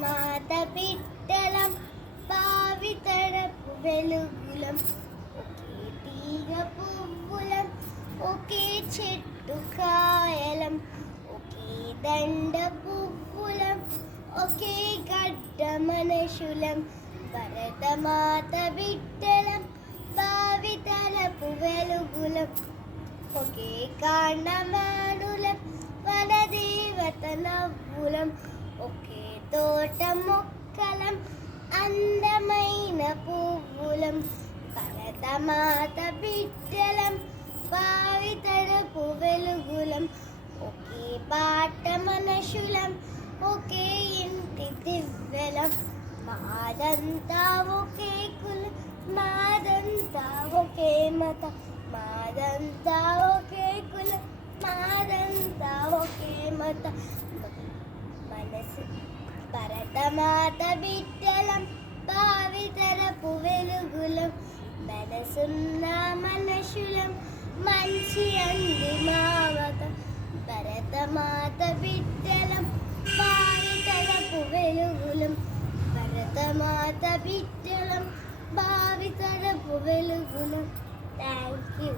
భరతమాత బిడ్డలం భావితరపు వెలుగులం ఒకే తీగ పువ్వులం ఒకే చెట్టు కాయలం ఒకే దండ పువ్వులం ఒకే గడ్డ మనుషులం భరతమాత బిడ్డలం భావితరపు వెలుగులం ఒకే కాండమానులం వనదేవత నవ్వులం ఒకే తోట మొక్కలం అందమైన పువ్వులం భరతమాత బిడ్డలం భావితరపు వెలుగులం ఒకే బాట మనుషులం ఒకే ఇంటి దివ్వెలం మాదంతా ఒకే కులం మాదంతా ఒకే మతం మాదంతా ఒకే కులం మాదంతా ఒకే మతం మనసు భరతమాత బిడ్డలం భావితరపు వెలుగులం మనసున్న మనుషులం మంచి అంది మావతం భరతమాత బిడ్డలం భావితరపు వెలుగులం భరతమాత బిడ్డలం భావితరపు వెలుగులం. Thank you.